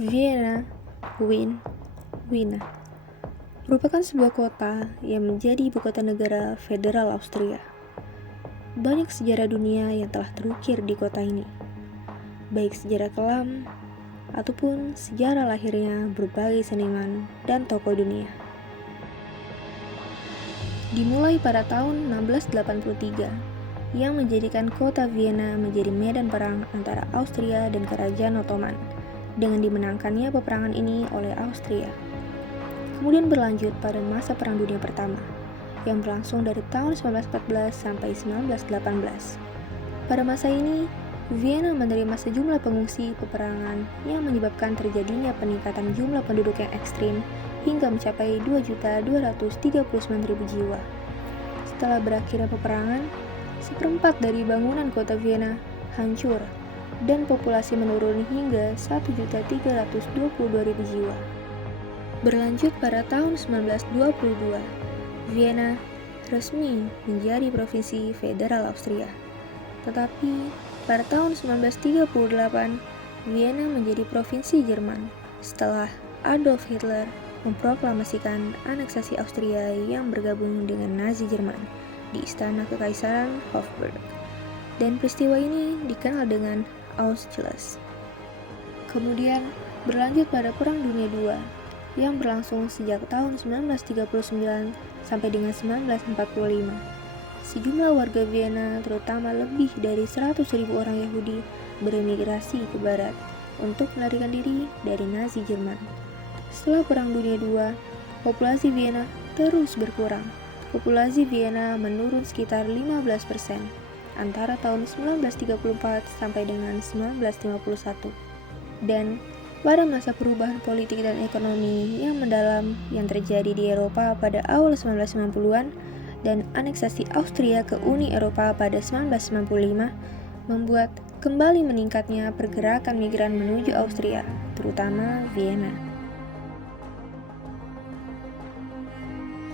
Vienna, Wina, merupakan sebuah kota yang menjadi ibu kota negara federal Austria. Banyak sejarah dunia yang telah terukir di kota ini, baik sejarah kelam ataupun sejarah lahirnya berbagai seniman dan tokoh dunia. Dimulai pada tahun 1683, yang menjadikan kota Vienna menjadi medan perang antara Austria dan Kerajaan Ottoman, dengan dimenangkannya peperangan ini oleh Austria. Kemudian berlanjut pada masa Perang Dunia Pertama, yang berlangsung dari tahun 1914 sampai 1918. Pada masa ini, Vienna menerima sejumlah pengungsi peperangan yang menyebabkan terjadinya peningkatan jumlah penduduk yang ekstrim hingga mencapai 2.239.000 jiwa. Setelah berakhirnya peperangan, seperempat dari bangunan kota Vienna hancur dan populasi menurun hingga 1.322.000 jiwa. Berlanjut pada tahun 1922, Vienna resmi menjadi provinsi federal Austria. Tetapi pada tahun 1938, Vienna menjadi provinsi Jerman setelah Adolf Hitler memproklamasikan aneksasi Austria yang bergabung dengan Nazi Jerman di Istana Kekaisaran Hofburg. Dan peristiwa ini dikenal dengan Auschwitz. Kemudian berlanjut pada Perang Dunia II yang berlangsung sejak tahun 1939 sampai dengan 1945. Sejumlah warga Vienna, terutama lebih dari 100.000 orang Yahudi, beremigrasi ke barat untuk melarikan diri dari Nazi Jerman. Setelah Perang Dunia II, populasi Vienna terus berkurang. Populasi Vienna menurun sekitar 15% antara tahun 1934 sampai dengan 1951. Dan pada masa perubahan politik dan ekonomi yang mendalam yang terjadi di Eropa pada awal 1990-an dan aneksasi Austria ke Uni Eropa pada 1995 membuat kembali meningkatnya pergerakan migran menuju Austria, terutama Vienna.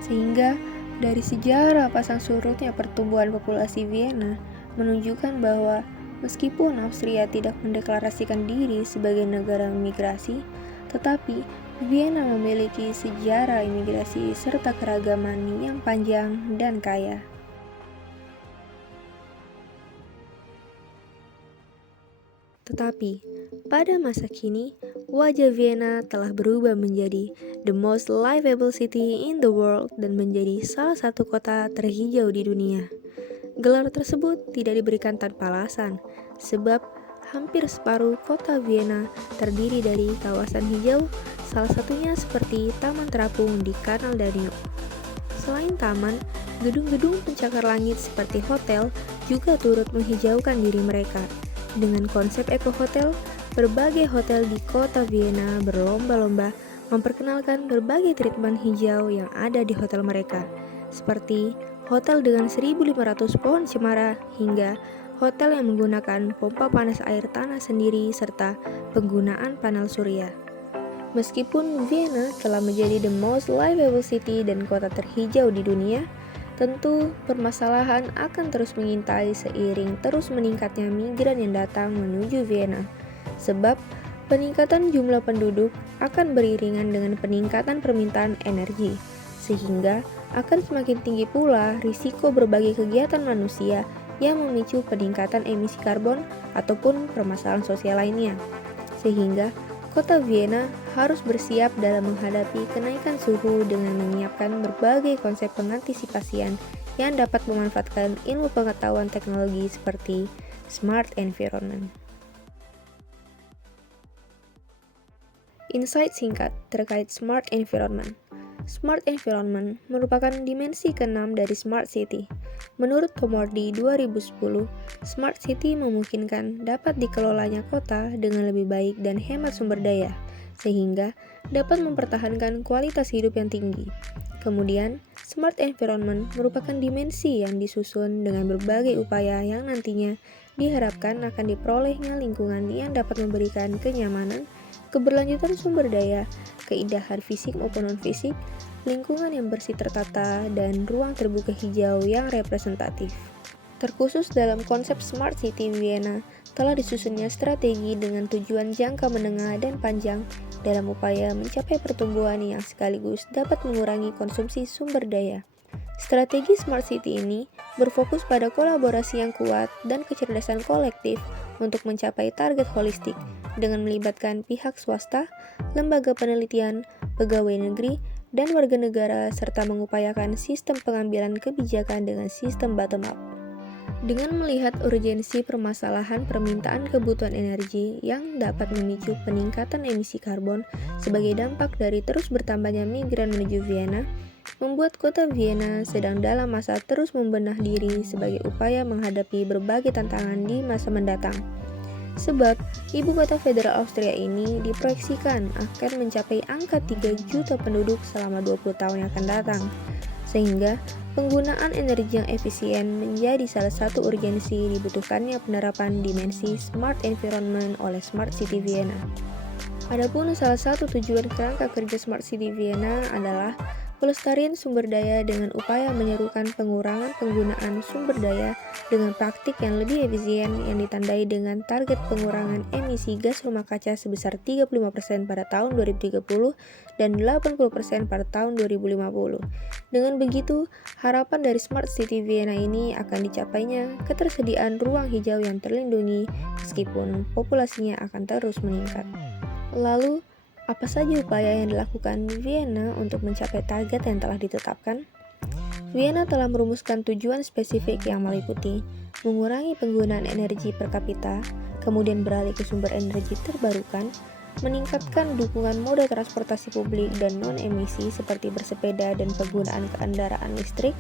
Sehingga dari sejarah pasang surutnya pertumbuhan populasi Vienna menunjukkan bahwa meskipun Austria tidak mendeklarasikan diri sebagai negara migrasi, tetapi Vienna memiliki sejarah imigrasi serta keragaman yang panjang dan kaya. Tetapi, pada masa kini, wajah Vienna telah berubah menjadi the most livable city in the world dan menjadi salah satu kota terhijau di dunia. Gelar tersebut tidak diberikan tanpa alasan, sebab hampir separuh kota Vienna terdiri dari kawasan hijau, salah satunya seperti Taman Terapung di Kanal Danube. Selain taman, gedung-gedung pencakar langit seperti hotel juga turut menghijaukan diri mereka. Dengan konsep Eco Hotel, berbagai hotel di kota Vienna berlomba-lomba memperkenalkan berbagai treatment hijau yang ada di hotel mereka, seperti hotel dengan 1.500 pohon cemara hingga hotel yang menggunakan pompa panas air tanah sendiri serta penggunaan panel surya. Meskipun Vienna telah menjadi the most livable city dan kota terhijau di dunia, tentu permasalahan akan terus mengintai seiring terus meningkatnya migran yang datang menuju Vienna. Sebab peningkatan jumlah penduduk akan beriringan dengan peningkatan permintaan energi, sehingga akan semakin tinggi pula risiko berbagai kegiatan manusia yang memicu peningkatan emisi karbon ataupun permasalahan sosial lainnya. Sehingga kota Vienna harus bersiap dalam menghadapi kenaikan suhu dengan menyiapkan berbagai konsep pengantisipasian yang dapat memanfaatkan ilmu pengetahuan teknologi seperti smart environment. Insight singkat terkait smart environment. Smart environment merupakan dimensi ke-6 dari Smart City. Menurut Pomordi 2010, Smart City memungkinkan dapat dikelolanya kota dengan lebih baik dan hemat sumber daya, sehingga dapat mempertahankan kualitas hidup yang tinggi. Kemudian, Smart Environment merupakan dimensi yang disusun dengan berbagai upaya yang nantinya diharapkan akan diperolehnya lingkungan yang dapat memberikan kenyamanan, keberlanjutan sumber daya, keindahan fisik maupun non-fisik, lingkungan yang bersih tertata, dan ruang terbuka hijau yang representatif. Terkhusus dalam konsep Smart City Vienna, telah disusunnya strategi dengan tujuan jangka menengah dan panjang dalam upaya mencapai pertumbuhan yang sekaligus dapat mengurangi konsumsi sumber daya. Strategi Smart City ini berfokus pada kolaborasi yang kuat dan kecerdasan kolektif untuk mencapai target holistik dengan melibatkan pihak swasta, lembaga penelitian, pegawai negeri, dan warga negara serta mengupayakan sistem pengambilan kebijakan dengan sistem bottom-up. Dengan melihat urgensi permasalahan permintaan kebutuhan energi yang dapat memicu peningkatan emisi karbon sebagai dampak dari terus bertambahnya migran menuju Vienna, membuat kota Vienna sedang dalam masa terus membenah diri sebagai upaya menghadapi berbagai tantangan di masa mendatang. Sebab, ibu kota federal Austria ini diproyeksikan akan mencapai angka 3 juta penduduk selama 20 tahun yang akan datang. Sehingga, penggunaan energi yang efisien menjadi salah satu urgensi dibutuhkannya penerapan dimensi Smart Environment oleh Smart City Vienna. Adapun salah satu tujuan kerangka kerja Smart City Vienna adalah pelestarian sumber daya dengan upaya menyerukan pengurangan penggunaan sumber daya dengan praktik yang lebih efisien yang ditandai dengan target pengurangan emisi gas rumah kaca sebesar 35% pada tahun 2030 dan 80% pada tahun 2050. Dengan begitu, harapan dari Smart City Vienna ini akan dicapainya ketersediaan ruang hijau yang terlindungi meskipun populasinya akan terus meningkat. Lalu, apa saja upaya yang dilakukan Vienna untuk mencapai target yang telah ditetapkan? Vienna telah merumuskan tujuan spesifik yang meliputi mengurangi penggunaan energi per kapita, kemudian beralih ke sumber energi terbarukan, meningkatkan dukungan moda transportasi publik dan non-emisi seperti bersepeda dan penggunaan kendaraan listrik,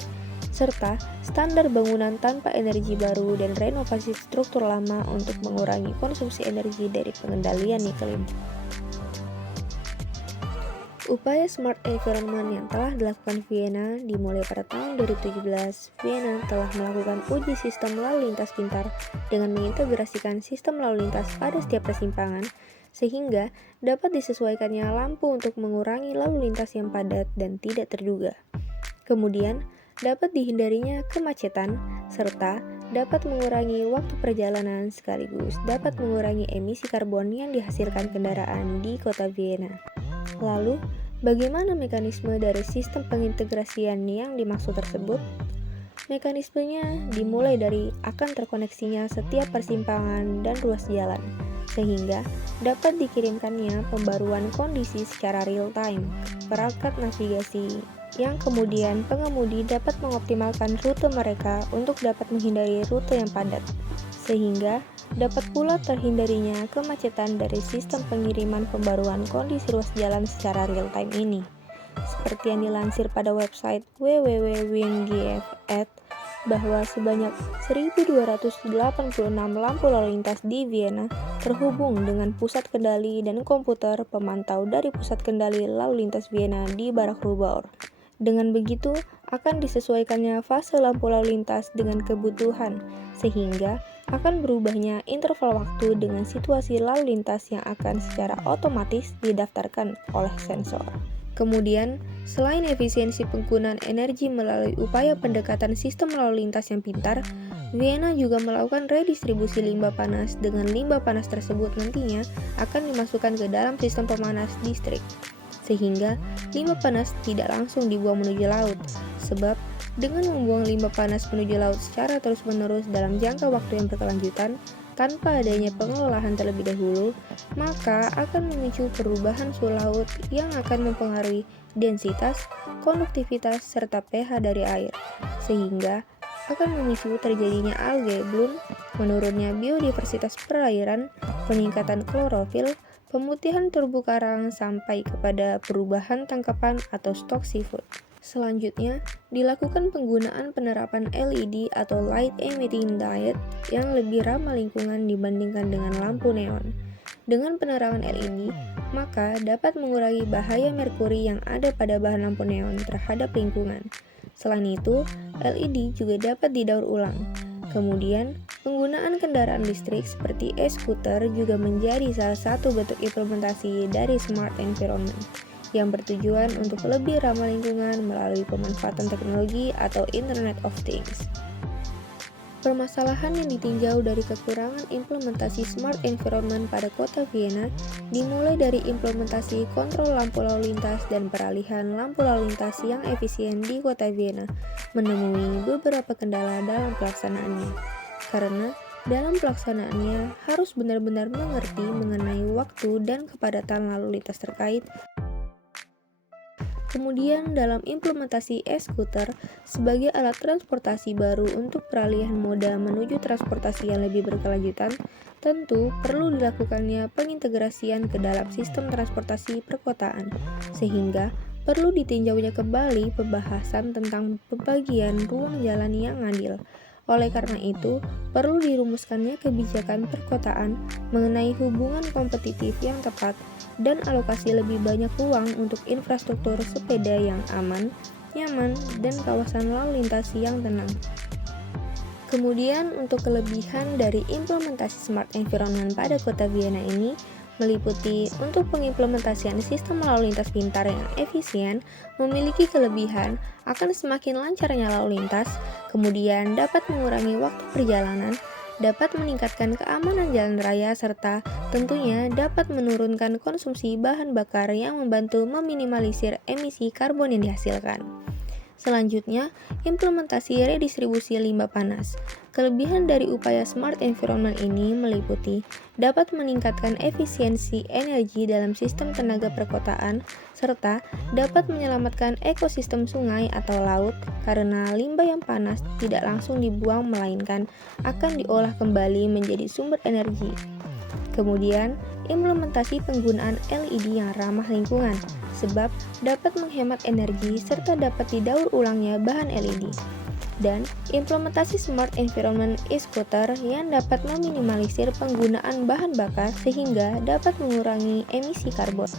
serta standar bangunan tanpa energi baru dan renovasi struktur lama untuk mengurangi konsumsi energi dari pengendalian iklim. Upaya Smart Environment yang telah dilakukan Vienna dimulai pada tahun 2017. Vienna telah melakukan uji sistem lalu lintas pintar dengan mengintegrasikan sistem lalu lintas pada setiap persimpangan, sehingga dapat disesuaikannya lampu untuk mengurangi lalu lintas yang padat dan tidak terduga. Kemudian, dapat dihindarinya kemacetan, serta dapat mengurangi waktu perjalanan sekaligus dapat mengurangi emisi karbon yang dihasilkan kendaraan di kota Vienna. Lalu, bagaimana mekanisme dari sistem pengintegrasian yang dimaksud tersebut? Mekanismenya dimulai dari akan terkoneksinya setiap persimpangan dan ruas jalan, sehingga dapat dikirimkannya pembaruan kondisi secara real-time ke perangkat navigasi, yang kemudian pengemudi dapat mengoptimalkan rute mereka untuk dapat menghindari rute yang padat, sehingga dapat pula terhindarinya kemacetan dari sistem pengiriman pembaruan kondisi ruas jalan secara real-time ini. Seperti yang dilansir pada website www.wingf.at bahwa sebanyak 1.286 lampu lalu lintas di Vienna terhubung dengan pusat kendali dan komputer pemantau dari pusat kendali lalu lintas Vienna di Barak-Rubaur. Dengan begitu, akan disesuaikannya fase lampu lalu lintas dengan kebutuhan, sehingga akan berubahnya interval waktu dengan situasi lalu lintas yang akan secara otomatis didaftarkan oleh sensor. Kemudian, selain efisiensi penggunaan energi melalui upaya pendekatan sistem lalu lintas yang pintar, Vienna juga melakukan redistribusi limbah panas dengan limbah panas tersebut nantinya akan dimasukkan ke dalam sistem pemanas distrik, sehingga limbah panas tidak langsung dibuang menuju laut, sebab dengan membuang limbah panas menuju laut secara terus-menerus dalam jangka waktu yang berkelanjutan, tanpa adanya pengelolaan terlebih dahulu, maka akan memicu perubahan suhu laut yang akan mempengaruhi densitas, konduktivitas, serta pH dari air, sehingga akan memicu terjadinya algae bloom, menurunnya biodiversitas perairan, peningkatan klorofil, pemutihan terumbu karang, sampai kepada perubahan tangkapan atau stok seafood. Selanjutnya, dilakukan penggunaan penerapan LED atau Light Emitting Diode yang lebih ramah lingkungan dibandingkan dengan lampu neon. Dengan penerangan LED, maka dapat mengurangi bahaya merkuri yang ada pada bahan lampu neon terhadap lingkungan. Selain itu, LED juga dapat didaur ulang. Kemudian, penggunaan kendaraan listrik seperti e-scooter juga menjadi salah satu bentuk implementasi dari Smart Environment yang bertujuan untuk lebih ramah lingkungan melalui pemanfaatan teknologi atau Internet of Things. Permasalahan yang ditinjau dari kekurangan implementasi smart environment pada kota Vienna dimulai dari implementasi kontrol lampu lalu lintas dan peralihan lampu lalu lintas yang efisien di kota Vienna menemui beberapa kendala dalam pelaksanaannya. Karena dalam pelaksanaannya harus benar-benar mengerti mengenai waktu dan kepadatan lalu lintas terkait. Kemudian dalam implementasi e-scooter sebagai alat transportasi baru untuk peralihan moda menuju transportasi yang lebih berkelanjutan, tentu perlu dilakukannya pengintegrasian ke dalam sistem transportasi perkotaan, sehingga perlu ditinjaunya kembali pembahasan tentang pembagian ruang jalan yang adil. Oleh karena itu, perlu dirumuskannya kebijakan perkotaan mengenai hubungan kompetitif yang tepat dan alokasi lebih banyak ruang untuk infrastruktur sepeda yang aman, nyaman, dan kawasan lalu lintas yang tenang. Kemudian untuk kelebihan dari implementasi smart environment pada kota Vienna ini meliputi untuk pengimplementasian sistem lalu lintas pintar yang efisien, memiliki kelebihan akan semakin lancarnya lalu lintas, kemudian dapat mengurangi waktu perjalanan, dapat meningkatkan keamanan jalan raya, serta tentunya dapat menurunkan konsumsi bahan bakar yang membantu meminimalisir emisi karbon yang dihasilkan. Selanjutnya, implementasi redistribusi limbah panas. Kelebihan dari upaya smart environment ini meliputi dapat meningkatkan efisiensi energi dalam sistem tenaga perkotaan, serta dapat menyelamatkan ekosistem sungai atau laut karena limbah yang panas tidak langsung dibuang melainkan akan diolah kembali menjadi sumber energi. Kemudian, implementasi penggunaan LED yang ramah lingkungan, sebab dapat menghemat energi serta dapat didaur ulangnya bahan LED. Dan implementasi smart environment e-scooter yang dapat meminimalisir penggunaan bahan bakar sehingga dapat mengurangi emisi karbon.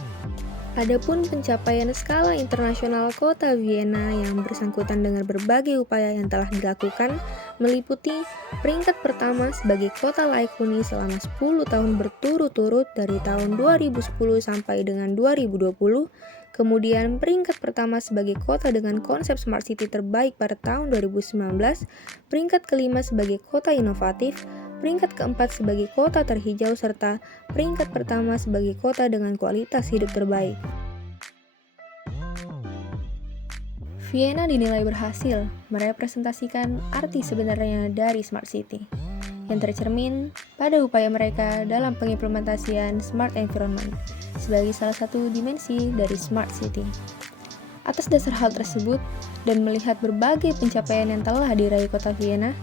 Adapun pencapaian skala internasional kota Vienna yang bersangkutan dengan berbagai upaya yang telah dilakukan meliputi peringkat pertama sebagai kota layak huni selama 10 tahun berturut-turut dari tahun 2010 sampai dengan 2020, kemudian peringkat pertama sebagai kota dengan konsep smart city terbaik pada tahun 2019, peringkat kelima sebagai kota inovatif, peringkat keempat sebagai kota terhijau, serta peringkat pertama sebagai kota dengan kualitas hidup terbaik. Vienna dinilai berhasil merepresentasikan arti sebenarnya dari Smart City, yang tercermin pada upaya mereka dalam pengimplementasian Smart Environment sebagai salah satu dimensi dari Smart City. Atas dasar hal tersebut, dan melihat berbagai pencapaian yang telah diraih kota Vienna,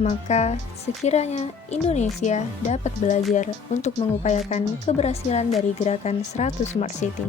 maka sekiranya Indonesia dapat belajar untuk mengupayakan keberhasilan dari gerakan 100 Smart City.